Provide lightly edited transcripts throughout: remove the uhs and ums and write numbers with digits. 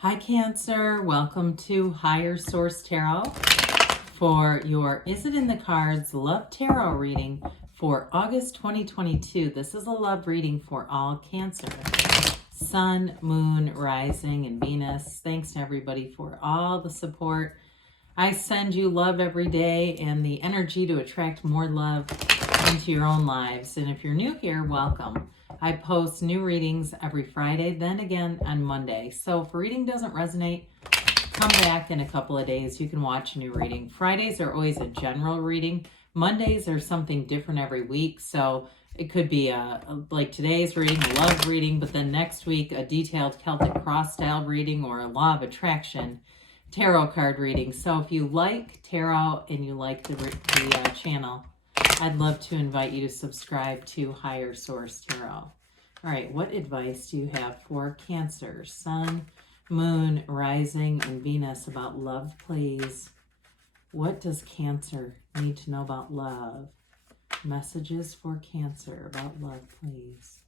Hi Cancer, welcome to Higher Source Tarot for your Is It in the Cards Love Tarot reading for August 2022. This is a love reading for all Cancer. Sun, Moon, Rising, and Venus. Thanks to everybody for all the support. I send you love every day and the energy to attract more love into your own lives. And if you're new here, welcome. I post new readings every Friday, then again on Monday. So if a reading doesn't resonate, come back in a couple of days. You can watch a new reading. Fridays are always a general reading. Mondays are something different every week. So it could be like today's reading, a love reading, but then next week a detailed Celtic cross style reading or a law of attraction tarot card reading. So if you like tarot and you like the channel, I'd love to invite you to subscribe to Higher Source Tarot. All right, what advice do you have for Cancer, Sun, Moon, Rising, and Venus about love, please? What does Cancer need to know about love? Messages for Cancer about love, please.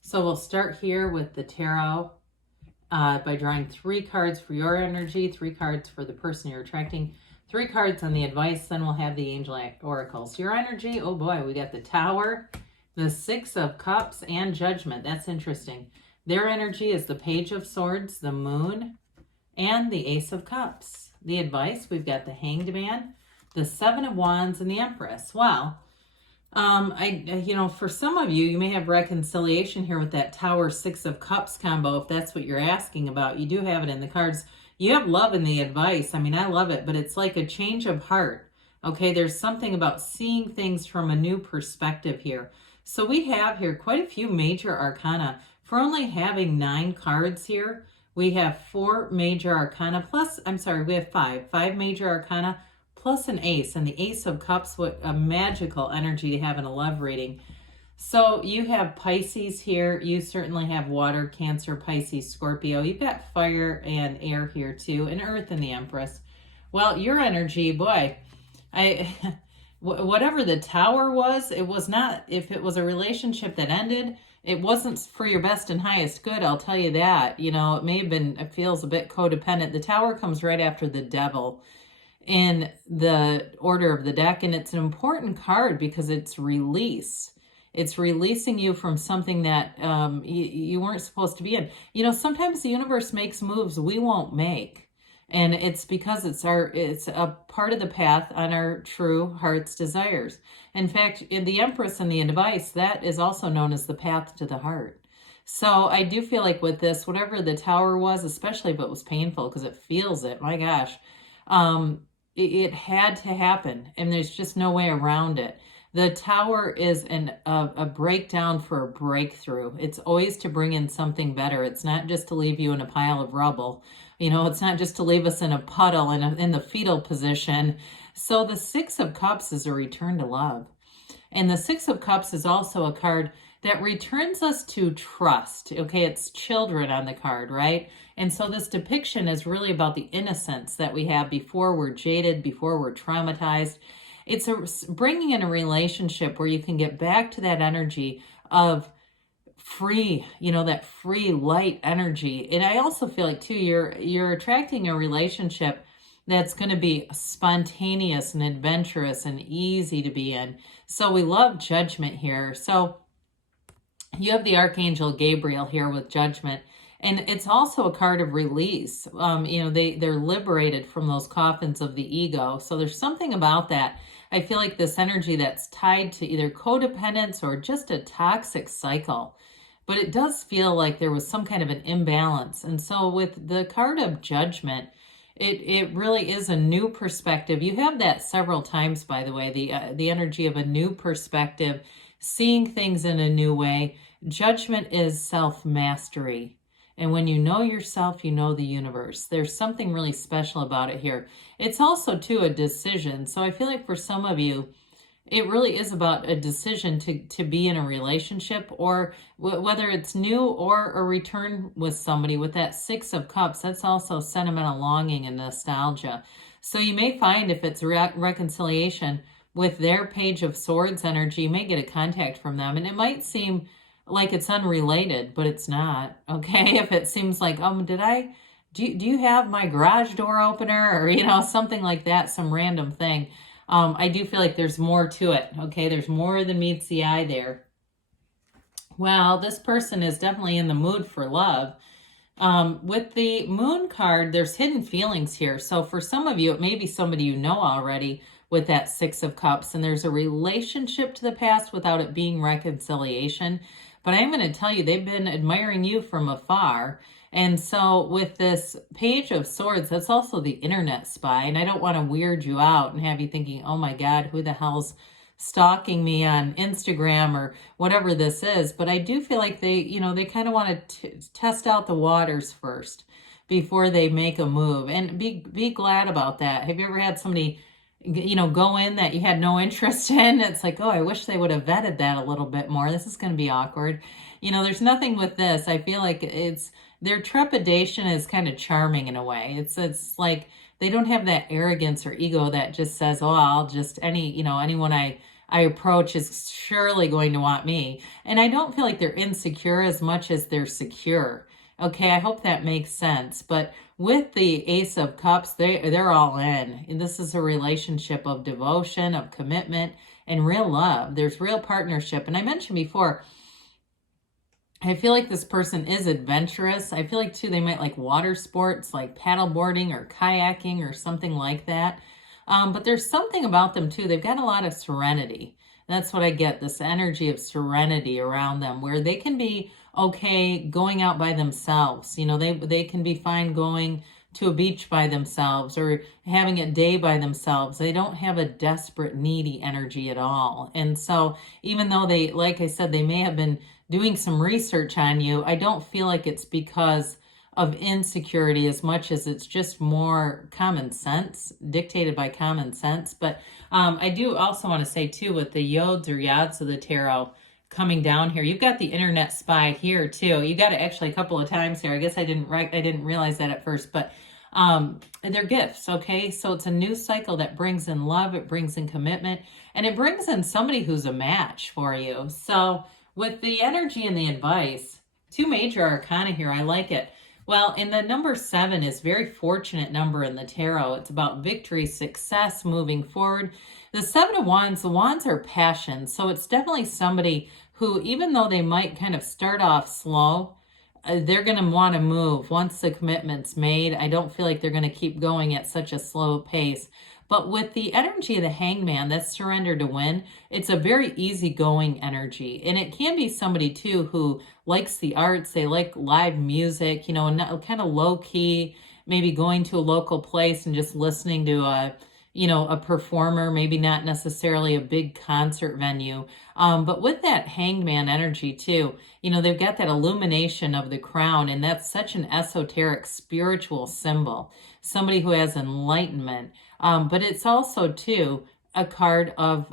So we'll start here with the tarot by drawing 3 cards for your energy, 3 cards for the person you're attracting, 3 cards on the advice, then we'll have the angel oracles. Your energy, oh boy, we got the Tower, the 6 of Cups, and Judgment. That's interesting. Their energy is the Page of Swords, the Moon, and the Ace of Cups. The advice, we've got the Hanged Man, the 7 of Wands, and the Empress. Wow. For some of you, you may have reconciliation here with that Tower 6 of Cups combo, if that's what you're asking about. You do have it in the cards. You have love in the advice. I mean, I love it, but it's like a change of heart. Okay, there's something about seeing things from a new perspective here. So we have here quite a few major arcana. For only having 9 cards here, we have 4 major arcana plus, we have 5 major arcana plus an ace, and the Ace of Cups, what a magical energy to have in a love reading. So you have Pisces here. You certainly have water, Cancer, Pisces, Scorpio. You've got fire and air here too, and earth and the Empress. Well, your energy, boy, whatever the Tower was, it was not, if it was a relationship that ended, it wasn't for your best and highest good, I'll tell you that. You know, it may have been, it feels a bit codependent. The Tower comes right after the Devil in the order of the deck, and it's an important card because it's release. It's releasing you from something that you weren't supposed to be in. You know, sometimes the universe makes moves we won't make, and it's because it's a part of the path on our true heart's desires. In fact, in the Empress and the advice, that is also known as the path to the heart. So I do feel like with this, whatever the Tower was, especially if it was painful, because it feels it, my gosh, it had to happen, and there's just no way around it. The Tower is a breakdown for a breakthrough. It's always to bring in something better. It's not just to leave you in a pile of rubble. You know, it's not just to leave us in a puddle in the fetal position. So the 6 of Cups is a return to love. And the 6 of Cups is also a card that returns us to trust. Okay, it's children on the card, right? And so this depiction is really about the innocence that we have before we're jaded, before we're traumatized. It's bringing in a relationship where you can get back to that energy of free, you know, that free light energy. And I also feel like too, you're attracting a relationship that's going to be spontaneous and adventurous and easy to be in. So we love Judgment here. So you have the Archangel Gabriel here with Judgment, and it's also a card of release. They're liberated from those coffins of the ego. So there's something about that. I feel like this energy that's tied to either codependence or just a toxic cycle. But it does feel like there was some kind of an imbalance. And so with the card of Judgment, it really is a new perspective. You have that several times, by the way, the energy of a new perspective, seeing things in a new way. Judgment is self-mastery. And when you know yourself, you know the universe. There's something really special about it here. It's also, too, a decision. So I feel like for some of you, it really is about a decision to be in a relationship, or whether it's new or a return with somebody. With that 6 of Cups, that's also sentimental longing and nostalgia. So you may find if it's reconciliation with their Page of Swords energy, you may get a contact from them. And it might seem like it's unrelated, but it's not, okay? If it seems like, do you have my garage door opener, or, something like that, some random thing. I do feel like there's more to it, okay? There's more than meets the eye there. Well, this person is definitely in the mood for love. With the moon card, there's hidden feelings here. So for some of you, it may be somebody you know already with that Six of Cups, and there's a relationship to the past without it being reconciliation. But I am going to tell you, they've been admiring you from afar. And so with this Page of Swords, that's also the internet spy. And I don't want to weird you out and have you thinking, oh my God, who the hell's stalking me on Instagram or whatever this is. But I do feel like they kind of want to test out the waters first before they make a move, and be glad about that. Have you ever had somebody, go in that you had no interest in? It's like, oh, I wish they would have vetted that a little bit more. This is going to be awkward. There's nothing with this. I feel like their trepidation is kind of charming in a way. It's like they don't have that arrogance or ego that just says, oh, I'll just, anyone I approach is surely going to want me. And I don't feel like they're insecure as much as they're secure. Okay, I hope that makes sense. But with the Ace of Cups, they're all in. And this is a relationship of devotion, of commitment, and real love. There's real partnership. And I mentioned before, I feel like this person is adventurous. I feel like, too, they might like water sports, like paddleboarding or kayaking or something like that. But there's something about them, too. They've got a lot of serenity. That's what I get, this energy of serenity around them, where they can be okay going out by themselves. They can be fine going to a beach by themselves or having a day by themselves. They don't have a desperate, needy energy at all. And so even though they, like I said, they may have been doing some research on you, I don't feel like it's because of insecurity as much as it's just more common sense, dictated by common sense. But I do also want to say, too, with the Yods or Yads of the tarot coming down here, you've got the internet spy here, too. You got it actually a couple of times here. I guess I didn't realize that at first, but they're gifts, okay? So it's a new cycle that brings in love, it brings in commitment, and it brings in somebody who's a match for you. So with the energy and the advice, two major arcana here, I like it. Well, and the number 7 is very fortunate number in the tarot. It's about victory, success, moving forward. The 7 of Wands, the Wands are passion. So it's definitely somebody who, even though they might kind of start off slow, they're going to want to move once the commitment's made. I don't feel like they're going to keep going at such a slow pace. But with the energy of the Hangman, that's surrender to win, it's a very easygoing energy. And it can be somebody, too, who likes the arts. They like live music, kind of low-key, maybe going to a local place and just listening to a performer, maybe not necessarily a big concert venue. But with that Hangman energy, too, they've got that illumination of the crown, and that's such an esoteric spiritual symbol. Somebody who has enlightenment. But it's also, too, a card of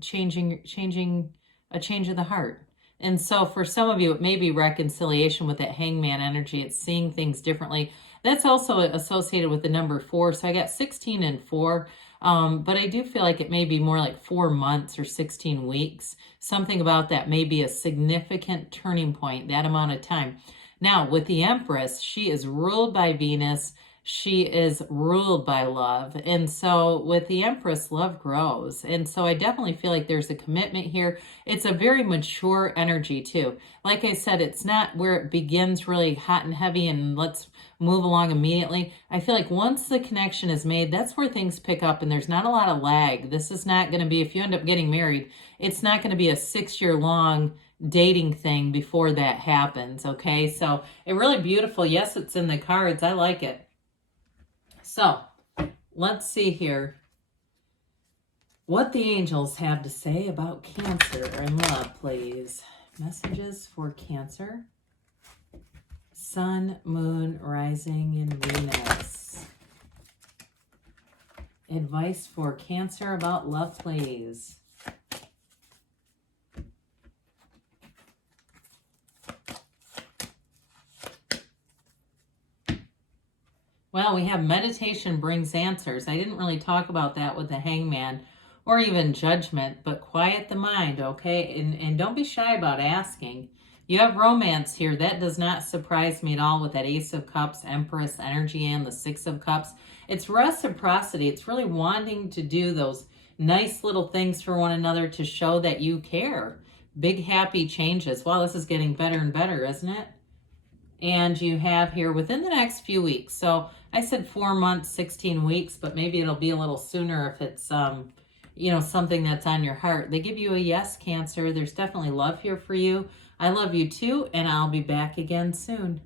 changing a change of the heart. And so for some of you, it may be reconciliation with that Hangman energy. It's seeing things differently. That's also associated with the number 4. So I got 16 and 4. But I do feel like it may be more like 4 months or 16 weeks. Something about that may be a significant turning point, that amount of time. Now, with the Empress, she is ruled by Venus. She is ruled by love. And so with the Empress, love grows. And so I definitely feel like there's a commitment here. It's a very mature energy, too. Like I said, it's not where it begins really hot and heavy and let's move along immediately. I feel like once the connection is made, that's where things pick up and there's not a lot of lag. This is not going to be, if you end up getting married, it's not going to be a 6-year-long dating thing before that happens, okay? So it really beautiful. Yes, it's in the cards. I like it. So let's see here what the angels have to say about Cancer and love, please. Messages for Cancer. Sun, Moon, Rising, and Venus. Advice for Cancer about love, please. Well, we have meditation brings answers. I didn't really talk about that with the Hangman. or even judgment, but quiet the mind, okay? And don't be shy about asking. You have romance here. That does not surprise me at all with that Ace of Cups, Empress energy, and the Six of Cups. It's reciprocity. It's really wanting to do those nice little things for one another to show that you care. Big happy changes. Wow, this is getting better and better, isn't it? And you have here within the next few weeks. So I said 4 months, 16 weeks, but maybe it'll be a little sooner if it's, something that's on your heart. They give you a yes, Cancer. There's definitely love here for you. I love you too, and I'll be back again soon.